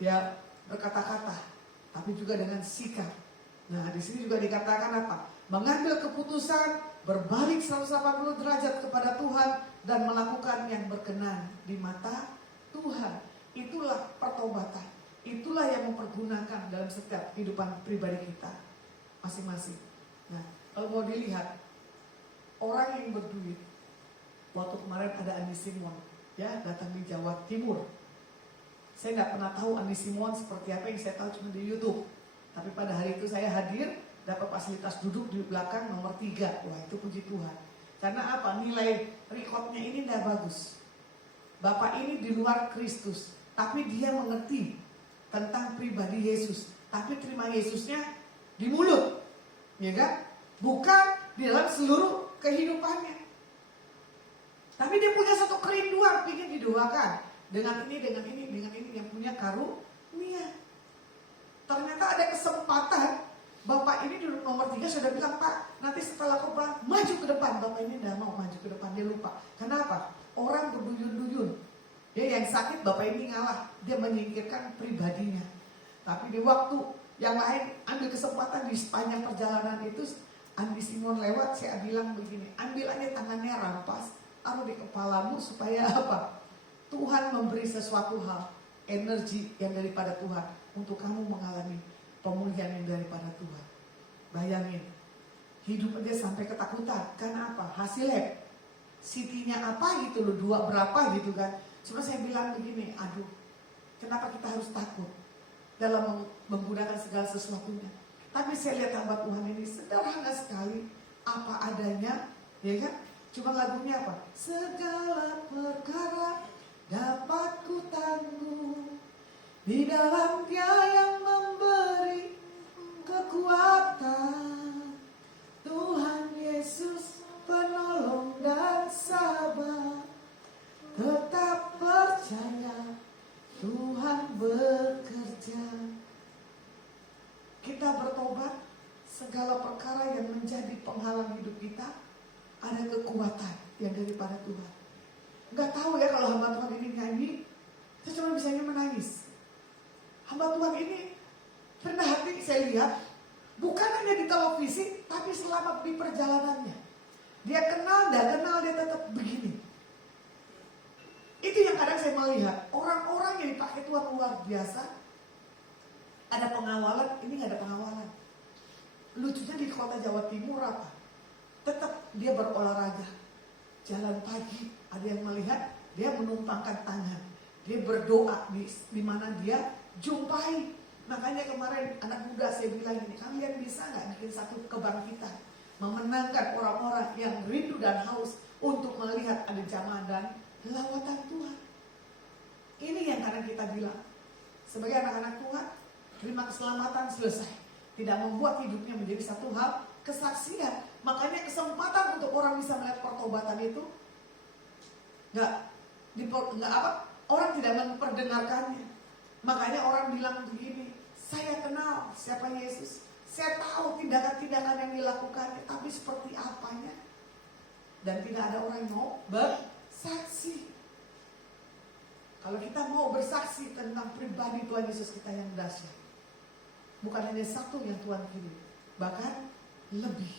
ya, berkata-kata, tapi juga dengan sikap. Nah, di sini juga dikatakan apa? Mengambil keputusan berbalik 180 derajat kepada Tuhan dan melakukan yang berkenan di mata Tuhan. Itulah pertobatan. Itulah yang mempergunakan dalam setiap kehidupan pribadi kita masing-masing. Nah, kalau mau dilihat orang yang berduit, waktu kemarin ada Andi Simon, ya, datang di Jawa Timur. Saya nggak pernah tahu Andi Simon seperti apa, yang saya tahu cuma di YouTube. Tapi pada hari itu saya hadir, dapat fasilitas duduk di belakang nomor 3. Wah, itu puji Tuhan. Karena apa? Nilai recordnya ini nggak bagus. Bapak ini di luar Kristus, tapi dia mengerti tentang pribadi Yesus. Tapi terima Yesusnya di mulut, ya kan? Bukan di dalam seluruh kehidupannya. Tapi dia punya satu kerinduan, ingin didoakan. Dengan ini yang punya karunia. Ternyata ada kesempatan. Bapak ini duduk nomor 3 sudah bilang, Pak, nanti setelah khotbah maju ke depan. Bapak ini tidak mau maju ke depan, dia lupa. Kenapa? Orang berduyun-duyun. Ya, yang sakit Bapak ini ngalah, dia menyingkirkan pribadinya. Tapi di waktu yang lain ambil kesempatan di sepanjang perjalanan itu, Andi Simon lewat, saya bilang begini, ambil aja tangannya rampas, taruh di kepalamu supaya apa? Tuhan memberi sesuatu hal, energi yang daripada Tuhan untuk kamu mengalami pemulihan yang daripada Tuhan. Bayangin, hidup aja sampai ketakutan. Karena apa? Hasilnya, CT-nya apa gitu loh, 2 berapa gitu kan. Cuma saya bilang begini, aduh, kenapa kita harus takut dalam menggunakan segala sesuatunya. Tapi saya lihat hamba Tuhan ini sederhana sekali, apa adanya, ya kan? Cuma lagunya apa? Segala perkara dapat ku tangguh di dalam Dia yang memberi kekuatan. Tuhan Yesus penolong dan sabar, tetap percaya Tuhan bekerja. Kita bertobat, segala perkara yang menjadi penghalang hidup kita, ada kekuatan yang daripada Tuhan. Gak tahu ya kalau hamba Tuhan ini nyanyi, saya cuma bisanya menangis. Hamba Tuhan ini rendah hati, saya lihat, bukan hanya di televisi, tapi selama di perjalanannya. Dia kenal, dia tetap begini. Itu yang kadang saya melihat, orang-orang yang dipakai Tuhan luar biasa. Ada pengawalan, ini gak ada pengawalan. Lucunya di kota Jawa Timur apa? Tetap dia berolahraga. Jalan pagi, ada yang melihat, dia menumpangkan tangan. Dia berdoa di mana dia jumpai. Makanya kemarin anak muda saya bilang ini, kalian bisa gak bikin satu kebangkitan, memenangkan orang-orang yang rindu dan haus untuk melihat ada jamaah dan lawatan Tuhan. Ini yang kadang kita bilang, sebagai anak-anak Tuhan, terima keselamatan selesai. Tidak membuat hidupnya menjadi satu hal kesaksian. Makanya kesempatan untuk orang bisa melihat pertobatan itu orang tidak memperdengarkannya. Makanya orang bilang begini, saya kenal siapa Yesus, saya tahu tindakan-tindakan yang dilakukannya, tapi seperti apanya? Dan tidak ada orang yang mau bersaksi. Kalau kita mau bersaksi tentang pribadi Tuhan Yesus kita yang dahsyat, bukan hanya satu yang Tuhan pilih, bahkan lebih.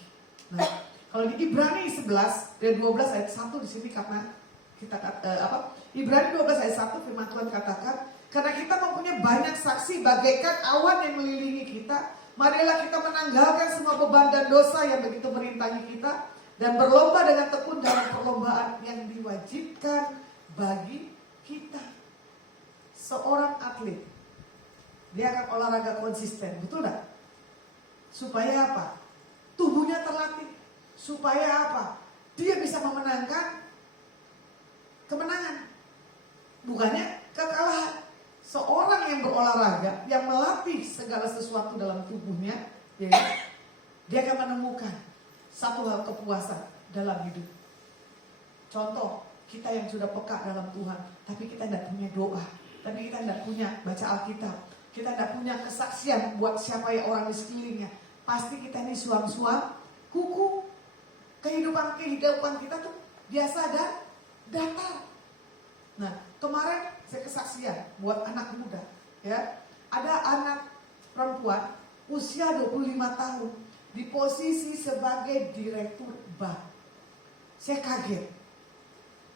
Nah, kalau di Ibrani 11 dari 12 ayat 1 di sini karena kita Ibrani 12 ayat 1 firman Tuhan katakan, karena kita mempunyai banyak saksi bagaikan awan yang mengelilingi kita, marilah kita menanggalkan semua beban dan dosa yang begitu merintangi kita dan berlomba dengan tekun dalam perlombaan yang diwajibkan bagi kita. Seorang atlet, dia akan olahraga konsisten, betul tak? Supaya apa? Tubuhnya terlatih. Supaya apa? Dia bisa memenangkan kemenangan, bukannya kekalahan. seorang yang berolahraga, yang melatih segala sesuatu dalam tubuhnya, ya, dia akan menemukan satu hal kepuasan dalam hidup. Contoh, kita yang sudah peka dalam Tuhan, tapi kita tidak punya doa, tapi kita tidak punya baca Alkitab, kita tidak punya kesaksian buat siapa ya orang di sekelilingnya. Pasti kita ini suam-suam, kuku. Kehidupan kita tuh biasa dan datar. Nah, kemarin saya kesaksian buat anak muda, ya. Ada anak perempuan usia 25 tahun di posisi sebagai direktur bank. Saya kaget.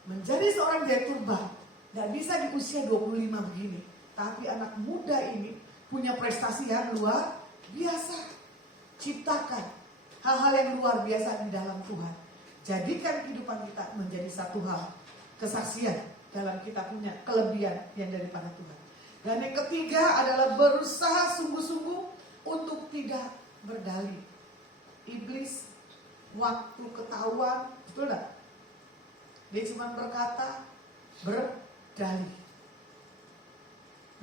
Menjadi seorang direktur bank gak bisa di usia 25 begini. Tapi anak muda ini punya prestasi yang luar biasa. Ciptakan hal-hal yang luar biasa di dalam Tuhan. Jadikan kehidupan kita menjadi satu hal kesaksian dalam kita punya kelebihan yang daripada Tuhan. Dan yang ketiga adalah berusaha sungguh-sungguh untuk tidak berdalih. Iblis waktu ketahuan, betul gak? Dia cuma berkata berdalih.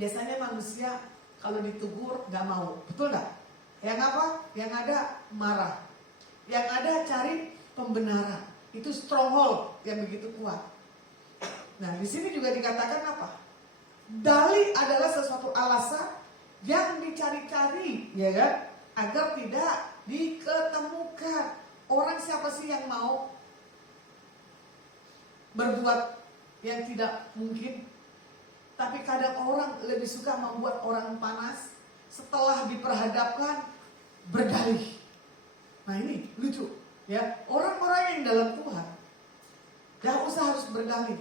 Biasanya manusia kalau ditegur gak mau, betul gak? Yang apa? Yang ada marah. Yang ada cari pembenaran. Itu stronghold yang begitu kuat. Nah, di sini juga dikatakan apa? Dalih adalah sesuatu alasan yang dicari-cari, ya kan? Agar tidak diketemukan. Orang siapa sih yang mau berbuat yang tidak mungkin? Tapi kadang orang lebih suka membuat orang panas setelah diperhadapkan berdalih. Nah ini lucu, ya. Orang-orang yang dalam Tuhan gak usah harus berdalih.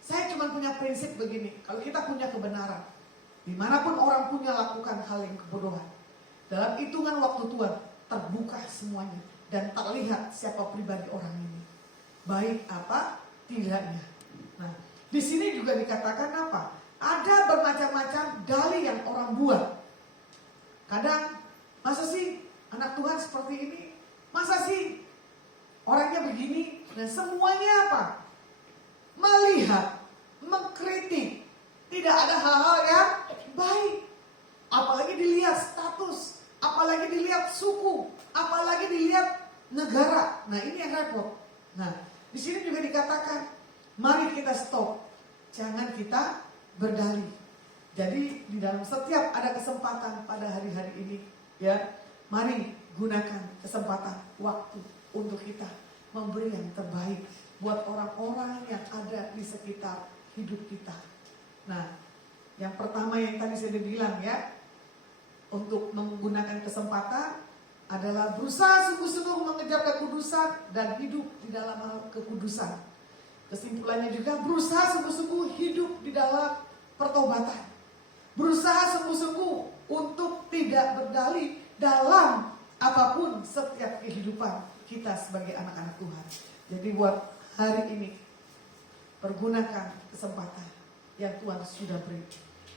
Saya cuma punya prinsip begini, kalau kita punya kebenaran, dimanapun orang punya lakukan hal yang kebodohan, dalam hitungan waktu Tuhan terbuka semuanya dan terlihat siapa pribadi orang ini, baik apa tidaknya. Nah, di sini juga dikatakan apa? Ada bermacam-macam dalih yang orang buat. Kadang, masa sih anak Tuhan seperti ini? Masa sih orangnya begini? Nah, semuanya apa? Melihat, mengkritik, tidak ada hal-hal yang baik. Apalagi dilihat status, apalagi dilihat suku, apalagi dilihat negara. Nah, ini yang repot. Nah, di sini juga dikatakan, mari kita stop, jangan kita berdalih. Jadi di dalam setiap ada kesempatan pada hari-hari ini, ya, mari gunakan kesempatan waktu untuk kita memberi yang terbaik buat orang-orang yang ada di sekitar hidup kita. Nah, yang pertama yang tadi saya bilang, ya, untuk menggunakan kesempatan adalah berusaha sungguh-sungguh mengejar kekudusan dan hidup di dalam hal kekudusan. Kesimpulannya juga berusaha sungguh-sungguh hidup di dalam pertobatan. Berusaha sungguh-sungguh untuk tidak berdalih dalam apapun setiap kehidupan kita sebagai anak-anak Tuhan. Jadi buat hari ini, pergunakan kesempatan yang Tuhan sudah beri.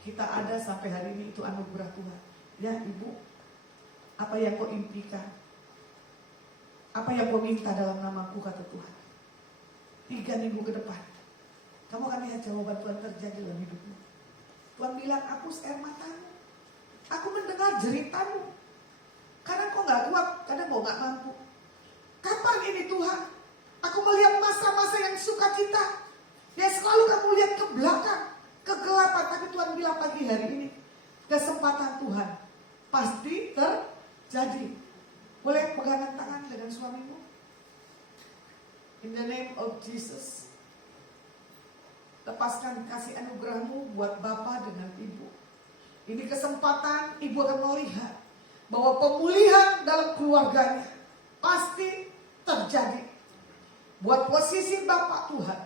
Kita ada sampai hari ini itu anugerah Tuhan. Ya Ibu, apa yang kau impikan? Apa yang kau minta dalam namaku, kata Tuhan. 3 minggu ke depan, kamu akan lihat jawaban Tuhan terjadi dalam hidupmu. Tuhan bilang, hapus air matamu. Aku mendengar jeritamu. Kadang kau gak kuat, kadang kau gak mampu. Kapan ini Tuhan? Aku melihat masa-masa yang sukacita, yang selalu kamu lihat ke belakang, kegelapan. Tapi Tuhan bilang pagi hari ini, kesempatan Tuhan pasti terjadi. Boleh pegangan tangan dengan suamimu? In the name of Jesus. Lepaskan kasih anugerahmu buat Bapak dengan Ibu. Ini kesempatan Ibu akan melihat bahwa pemulihan dalam keluarganya pasti terjadi. Buat posisi Bapak Tuhan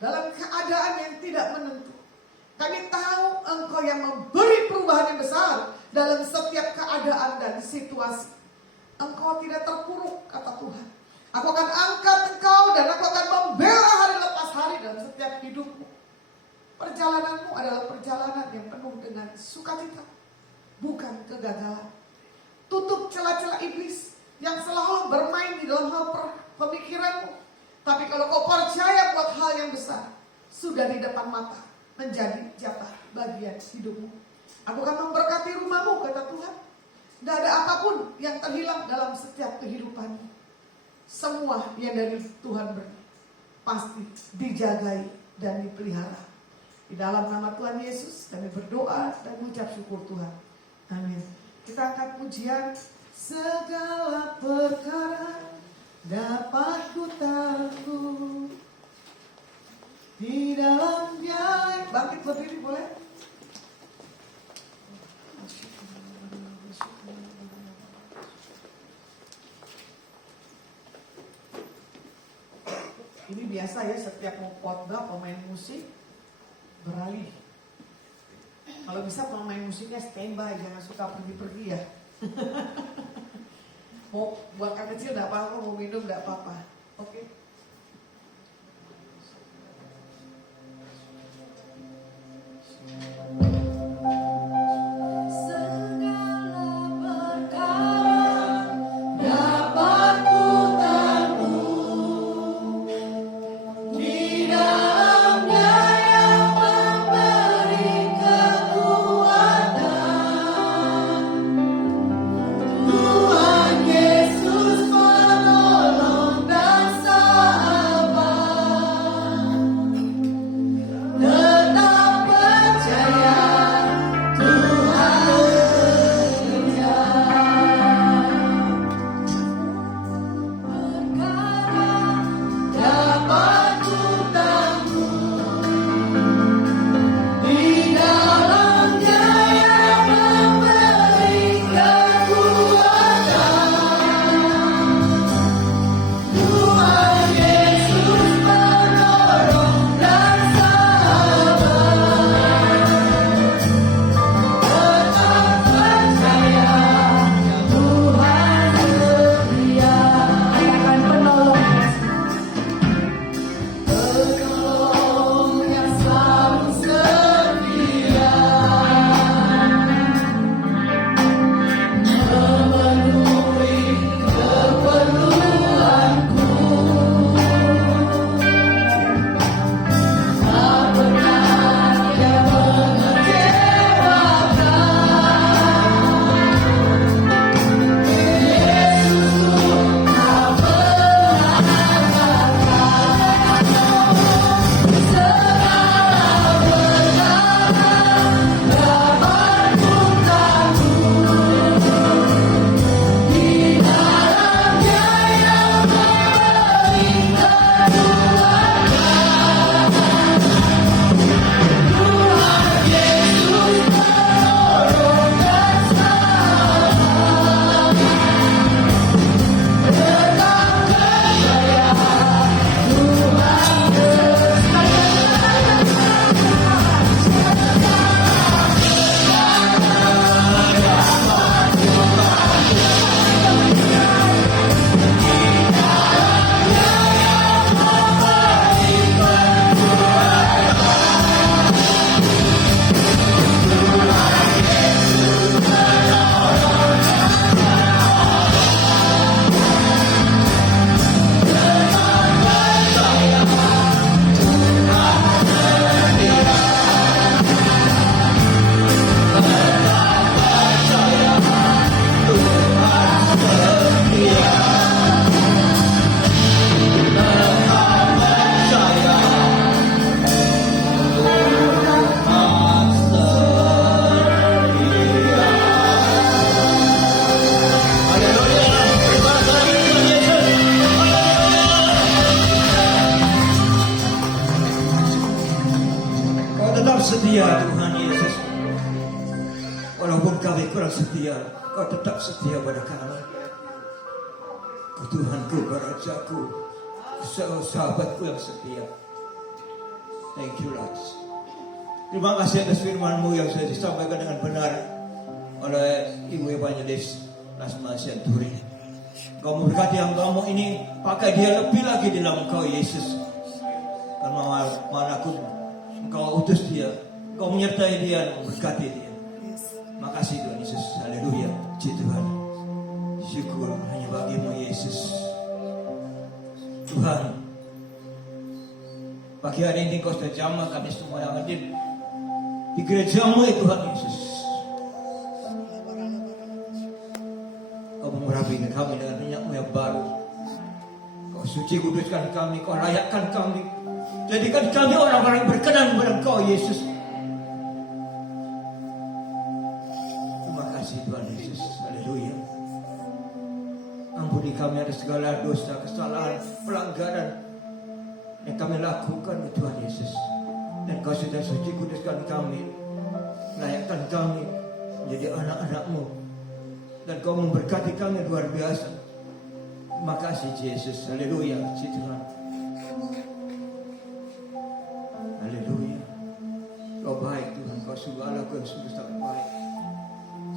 dalam keadaan yang tidak menentu. Kami tahu Engkau yang memberi perubahan yang besar dalam setiap keadaan dan situasi. Engkau tidak terpuruk, kata Tuhan. Aku akan angkat engkau dan aku akan membela hari lepas hari dalam setiap hidupmu. Perjalananmu adalah perjalanan yang penuh dengan sukacita, bukan kegagalan. Tutup celah-celah iblis yang selalu bermain di dalam hal pemikiranmu. Tapi kalau kau percaya buat hal yang besar, sudah di depan mata. menjadi jatah bagian hidupmu. Aku akan memberkati rumahmu, kata Tuhan. Tidak ada apapun yang terhilang dalam setiap kehidupanmu. Semua yang dari Tuhan beri pasti dijagai dan dipelihara. Di dalam nama Tuhan Yesus kami berdoa dan mengucap syukur Tuhan. Amin. Kita angkat pujian. Segala perkara dapat ku tahu di dalamnya. Bangkit berdiri boleh? Ini biasa ya, setiap mau khotbah pemain musik beralih. Kalau bisa pemain musiknya standby, jangan suka pergi-pergi ya. Mau buat anak kecil enggak apa-apa, mau minum enggak apa-apa. Oke. setia Tuhan Yesus. Walaupun kami kurang setia, Kau tetap setia pada kami. Kau Tuhanku, Rajaku, sahabatku yang setia. Thank you Lord. Terima kasih atas firman-Mu yang sudah disampaikan dengan benar oleh Ibu Evangelis Lasma Sianturi. Kau memberkati hamba-Mu ini, pakai dia lebih lagi dalam Engkau Yesus. Karena manapun Engkau utus dia, Engkau menyertai dia dan memberkati dia. Makasih Tuhan Yesus. Haleluya. Puji Tuhan. Syukur hanya bagi-Mu Yesus. Tuhan, Pagi hari ini kau sudah jamah kami semua yang hadir di gerejamu ya Tuhan Yesus. Kau mengurapi kami dengan minyakmu yang baru. Kau suci kuduskan kami, kau layakkan kami. Jadikan kami orang-orang yang berkenan kepada Engkau Yesus. Terima kasih Tuhan Yesus. Haleluya. Ampuni kami atas segala dosa, kesalahan, pelanggaran yang kami lakukan Tuhan Yesus. Dan Kau sudah suci kuduskan kami, layakkan kami menjadi anak-anak-Mu. Dan Kau memberkati kami luar biasa. Terima kasih Yesus. Haleluya. Puji Tuhan. Haleluya. Kau baik Tuhan. Kau sungguh Allah, Kau yang sungguh sangat baik.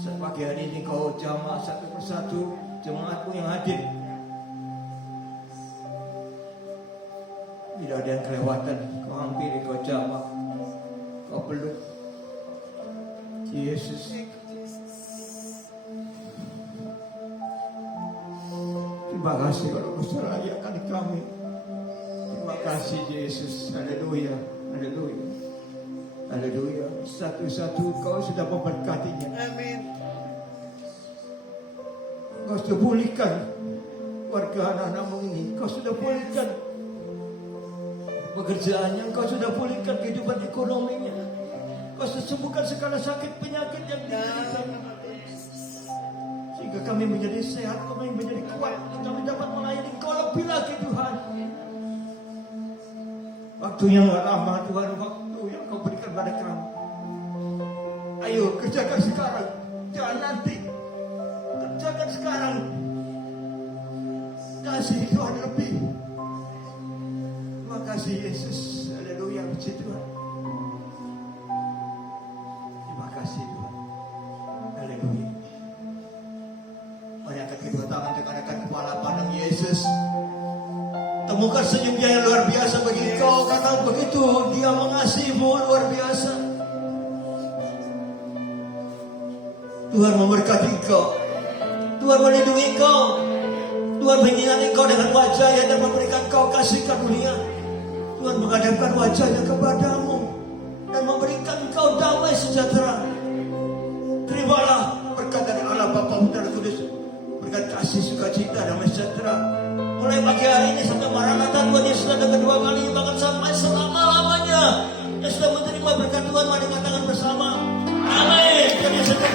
Saat pagi hari ini Kau jamah satu persatu jemaat-Mu yang hadir. Tidak ada yang kelewatan. Kau hampiri, Kau jamah, Kau peluk. Yesus. Terima kasih kalau Kau selayakan kami. Terima kasih Yesus. Haleluya. Haleluya. Haleluya. Satu-satu Kau sudah memberkatinya. Amin. Kau sudah pulihkan warga anak-anak-Mu ini. Kau sudah pulihkan pekerjaannya. Kau sudah pulihkan kehidupan ekonominya. Kau sudah sembuhkan segala sakit penyakit yang diderita. Sehingga kami menjadi sehat, kami menjadi kuat, kami dapat melayani Kau lebih lagi Tuhan. Waktu yang lama Tuhan, waktu yang Kau berikan pada kami. Ayo kerjakan sekarang, jangan nanti. Kerjakan sekarang. Kasih Tuhan lebih. Terima kasih Yesus. Haleluya. Puji Tuhan. Terima kasih Tuhan. Haleluya. Mari angkat kedua tangan, tegakkan kepala, pandang Yesus. Temukan senyumnya yang luar biasa bagi Engkau, karena begitu Dia mengasihimu luar biasa. Tuhan memberkati Engkau. Tuhan melindungi Engkau. Tuhan menyinari Engkau dengan wajahnya dan memberikan Engkau kasih karunia. Tuhan menghadapkan wajahnya kepadamu dan memberikan Engkau damai sejahtera. Terimalah berkat dari Allah Bapa, Putra dan Kudus. Berkat kasih, sukacita, damai sejahtera. Mulai pagi hari ini sampai Maranatha Tuhan Yesus datang kedua kali, bahkan sampai selama-lamanya. Yang sudah menerima berkat Tuhan, mari katakan bersama. Amin.